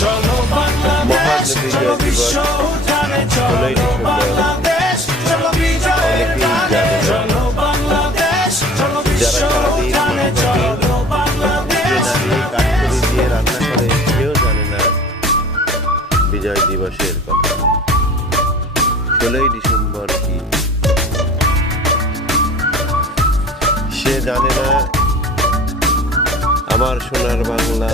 মহান বিজয় দিবস 16ই ডিসেম্বর অনেকেই জানে না। যারা সারাদিন কাঠখড়ি দিয়ে রান্না করে কেউ জানে না বিজয় দিবসের কথা। 16ই ডিসেম্বর কি সে জানে না। আমার সোনার বাংলা